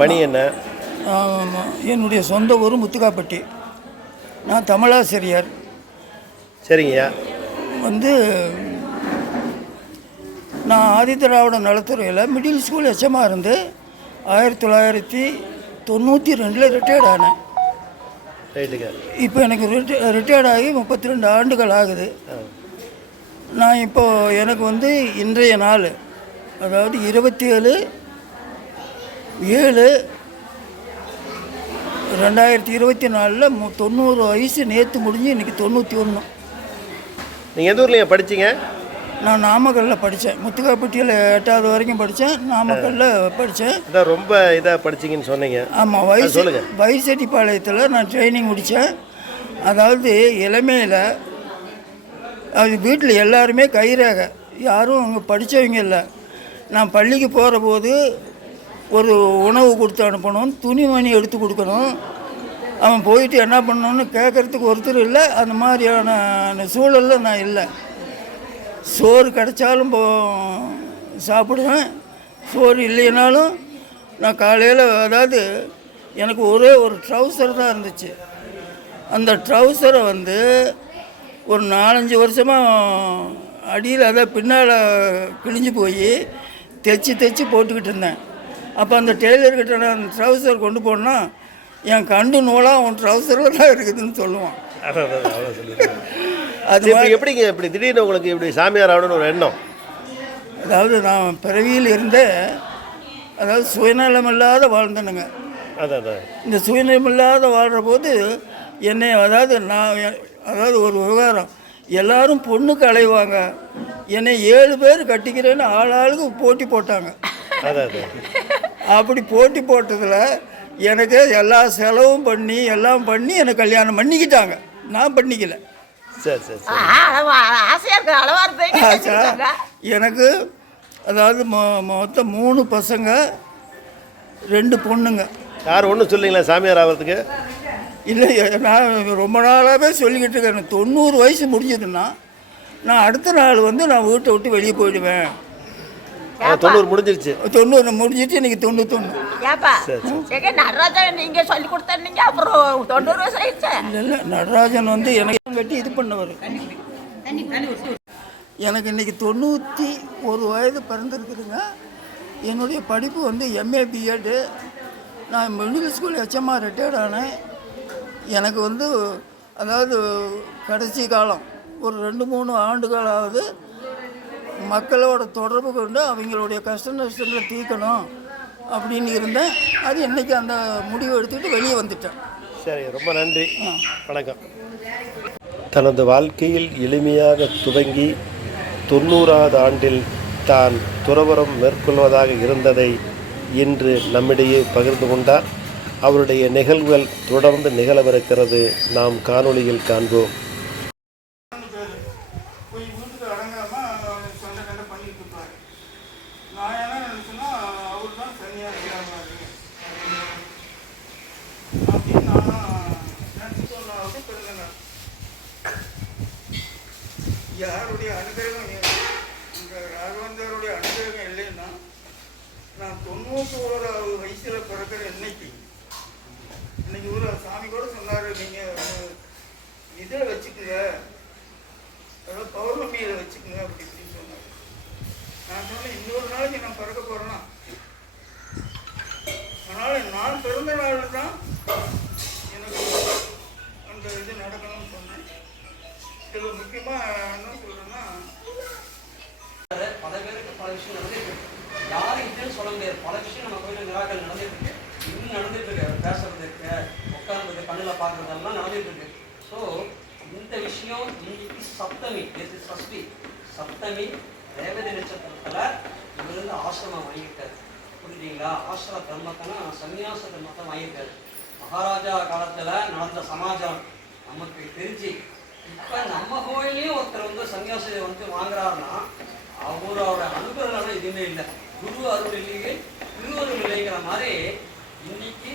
பணி என்ன? என்னுடைய சொந்த ஊர் முத்துக்காப்பட்டி. நான் தமிழாசிரியர். சரிங்கய்யா. நான் ஆதிதிராவிட நலத்துறையில் மிடில் ஸ்கூல் எச்எம்மாக இருந்து 1992 ரிட்டையர்ட் ஆனேன். ரைட்டுங்க. இப்போ எனக்கு ரிட்டையர்ட் ஆகி 32 ஆண்டுகள் ஆகுது. நான் இப்போது எனக்கு இன்றைய நாள், அதாவது 27/7/2024 90 வயசு நேற்று முடிஞ்சு இன்றைக்கி 91. நீங்கள் எந்த ஊரில் படித்தீங்க? நான் நாமக்கல்லில் படித்தேன். முத்துக்காப்பட்டியில் 8வது வரைக்கும் படித்தேன். நாமக்கல்லில் படித்தேன். ரொம்ப இதாக படிச்சிங்கன்னு சொன்னீங்க. ஆமாம், வயசெட்டிப்பாளையத்தில் நான் ட்ரைனிங் முடித்தேன். அதாவது இளமையில் அது வீட்டில் எல்லாருமே கைரேகை, யாரும் அங்கே படித்தவங்க இல்லை. நான் பள்ளிக்கு போகிற போது ஒரு உணவு கொடுத்து அனுப்பணும், துணிமணி எடுத்து கொடுக்கணும். அவன் போயிட்டு என்ன பண்ணணுன்னு கேட்குறதுக்கு ஒருத்தர் இல்லை. அந்த மாதிரியான சூழலில் நான் இல்லை. சோறு கிடைச்சாலும் சாப்பிடுவேன், சோறு இல்லைனாலும் நான் காலையில், அதாவது எனக்கு ஒரே ஒரு ட்ரௌசர் தான் இருந்துச்சு. அந்த ட்ரௌசரை ஒரு 4-5 வருஷமாக அடியில், அதாவது பின்னால் கிழிஞ்சு போய் தைச்சி போட்டுக்கிட்டு இருந்தேன். அப்போ அந்த டெய்லர்கிட்ட நான் அந்த ட்ரௌசர் கொண்டு போனால் என் கண்டு நூலாக உன் ட்ரௌசரில் தான் இருக்குதுன்னு சொல்லுவான். அது எப்படிங்க இப்படி திடீர்னு உங்களுக்கு இப்படி சாமியார் ஆகணும்னு ஒரு எண்ணம்? அதாவது நான் பிறவியில் இருந்தே, அதாவது சுயநலமில்லாத வாழ்ந்தேனுங்க. இந்த சுயநலமில்லாத வாழ்கிற போது என்னை, அதாவது ஒரு விவகாரம், எல்லாரும் பொண்ணுக்கு அலைவாங்க, என்னை 7 பேர் கட்டிக்கிறேன்னு ஆளாளுக்கு போட்டி போட்டாங்க. அப்படி போட்டி போட்டதில் எனக்கு எல்லா செலவும் பண்ணி எல்லாம் பண்ணி எனக்கு கல்யாணம் பண்ணிக்கிட்டாங்க. நான் பண்ணிக்கல. எனக்கு அதாவது மொத்தம் 3 பசங்க 2 பொண்ணுங்க. யார் ஒன்றும் சொல்லிங்களா சாமியார் ஆகிறதுக்கு? இல்லை, நான் ரொம்ப நாளாகவே சொல்லிக்கிட்டு இருக்கேன். 90 வயசு முடிஞ்சதுன்னா நான் அடுத்த நாள் நான் வீட்டை விட்டு வெளியே போயிடுவேன். 90 முடிஞ்சிருச்சு. 90 முடிஞ்சிட்டு இன்னைக்கு 91. இல்லை, நடராஜன் எனக்கு வெட்டி இது பண்ணவர். எனக்கு இன்னைக்கு 91 வயது பிறந்திருக்குதுங்க. என்னுடைய படிப்பு எம்ஏ பிஎட். நான் மிடில் ஸ்கூல் எச்எம்மாக ரிட்டையர்ட் ஆனேன். எனக்கு அதாவது கடைசி காலம் ஒரு 2-3 ஆண்டுகளாவது மக்களோட தொடர்பு கொண்டு அவங்களுடைய கஷ்ட நஷ்டங்களை தீர்க்கணும் அப்படின்னு இருந்தேன். அது இன்றைக்கி அந்த முடிவு எடுத்துக்கிட்டு வெளியே வந்துட்டேன். சரி, ரொம்ப நன்றி, வணக்கம். தனது வாழ்க்கையில் எளிமையாக துவங்கி 90வது ஆண்டில் தான் துறவறம் மேற்கொள்வதாக இருந்ததை இன்று நம்மிடையே பகிர்ந்து கொண்டார். அவருடைய நிகழ்வுகள் தொடர்ந்து நிகழவிருக்கிறது. நாம் காணொளியில் காண்போம். யாருடைய அனுகிரகம், இந்த ராகவேந்தருடைய அனுகிரகம் இல்லைன்னா நான் 91வது வயசில் பிறக்கிற இன்னைக்கு ஒரு சாமி கூட சொன்னார், நீங்கள் இதில் வச்சுக்குங்க, அதாவது பௌர்ணமியில் வச்சுக்குங்க அப்படி இப்படின்னு சொன்னார். நான் சொன்னேன், இன்னொரு நாளைக்கு நான் பிறக்க போகிறேன்னா, அதனால் நான் பிறந்த நாள் தான் எனக்கு அந்த இது நடக்கணும்னு சொன்னேன். இதில் முக்கியமாக என்ன சொல்கிறேன்னா, பல பேருக்கு பல விஷயம் நடந்துட்டு இருக்கு. யாரும் இல்லைன்னு சொல்ல முடியாது. பல விஷயம் நம்ம கோயிலில் நிராகரி நடந்துட்டு இருக்கு, இன்னும் நடந்துட்டு இருக்கு. பேசுறது இருக்கு, உட்கார்றது, கண்ணில் பார்க்கறதெல்லாம் நடந்துட்டு இருக்கு. ஸோ இந்த விஷயம் இன்னைக்கு சப்தமி, சஷ்டி சப்தமி ரேவதி நட்சத்திரத்தில் இவர் ஆசிரமம் வாங்கிட்டார். புரியுதுங்களா? ஆசிர தர்மத்தைனா சன்னியாச தர்மத்தை வாங்கிட்டார். மகாராஜா காலத்தில் நடந்த சமாஜம் நமக்கு தெரிஞ்சு இப்போ நம்ம கோயிலையும் ஒருத்தர் சன்னியாசி வாங்குறாருன்னா அவரோட அனுகிரகம் எதுவுமே இல்லை. குரு அருள் இல்லையே திருவருள் இல்லைங்கிற மாதிரி இன்னைக்கு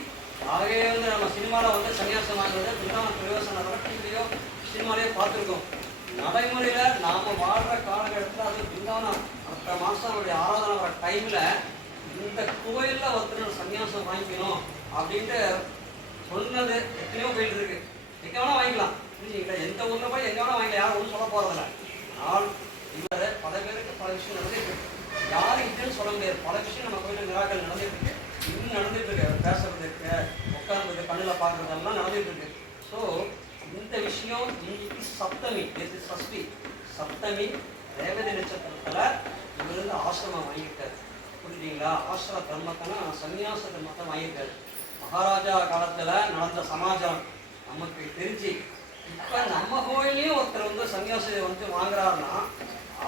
ஆகவே நம்ம சினிமாவில் சன்னியாசம் வாங்குறத பிருந்தாவன பிரவேசன டிவிலையோ சினிமாலேயோ பார்த்துருக்கோம். நடைமுறையில் நாம் வாழ்கிற காலகட்டத்தில் அது பிருந்தாவனம் அடுத்த மாதம் அவருடைய ஆராதனை வர டைமில் இந்த கோயிலில் ஒருத்தர் சன்னியாசம் வாங்கிக்கணும் அப்படின்ட்டு சொன்னது எத்தனையோ கோயில் இருக்கு, எங்கே வேணால் வாங்கிக்கலாம். புரிஞ்சுங்களா? எந்த ஊரில் போய் எங்கே வேணால் வாங்கிக்கலாம், யாரும் ஒன்றும் சொல்ல போகிறதில்ல. ஆனால் இவர் பல பேருக்கு பல விஷயம் நடந்துட்டு இருக்கு. யாரும் இல்லைன்னு சொல்ல முடியாது. பல விஷயம் நம்ம கோயிலில் மிராக்கள் நடந்துட்டு இருக்கு, இன்னும் நடந்துட்டு இருக்கு. அவர் பேசுறது இருக்கு, உட்கார்றது, கண்ணில் பார்க்குறதெல்லாம் நடந்துட்டு இருக்கு. ஸோ இந்த விஷயம் இன்னைக்கு சப்தமி, சஷ்டி சப்தமி ரேவதி நட்சத்திரத்தில் இவர் வந்து ஆசிரமம் வாங்கியிருக்காரு. புரிஞ்சுங்களா? ஆசிரம தர்மத்தைனா சன்னியாச தர்மத்தை வாங்கியிருக்காரு. மகாராஜா காலத்தில் நடந்த சமாஜம் நமக்கு தெரிஞ்சு இப்போ நம்ம கோயிலையும் ஒருத்தர் வந்து சன்னியாசத்தை வந்து வாங்குறாருன்னா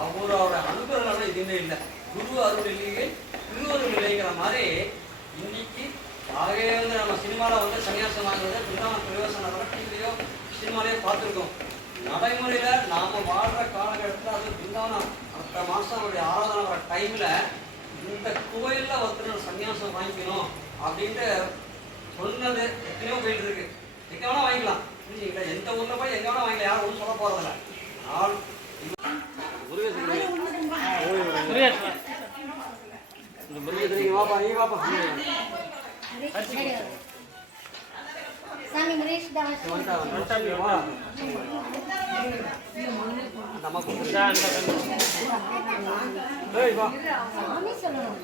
அவரோட அனுகிரகம் எதுவுமே இல்லை. குரு அருள் இல்லையே திருவருள் இல்லைங்கிற மாதிரி இன்னைக்கு ஆகவே வந்து நம்ம சினிமாவில் வந்து சன்னியாசம் வாங்குறத பின்னாடி பிரயோசனம் டிவிலையோ சினிமாலேயோ பார்த்துருக்கோம். நடைமுறையில் நாம் வாழ்கிற காலகட்டத்தில் அது பின்னாடி அடுத்த மாதம் அவருடைய ஆராதனை வர டைமில் இந்த கோயிலில் ஒருத்தர் சன்னியாசம் வாங்கிக்கணும் அப்படின்ட்டு சொன்னது எத்தனையோ கோயில் இருக்கு, எங்கே வேணால் வாங்கிக்கலாம். புரிஞ்சுங்களா? எந்த ஊரில் போய் எங்கே வேணால் வாங்கிக்கலாம், யாரும் ஒன்றும் சொல்ல போகிறதில்ல. ஆனால் சாமி முரேஷ் தாஸ் நமக்கு சாமி சொல்லணும்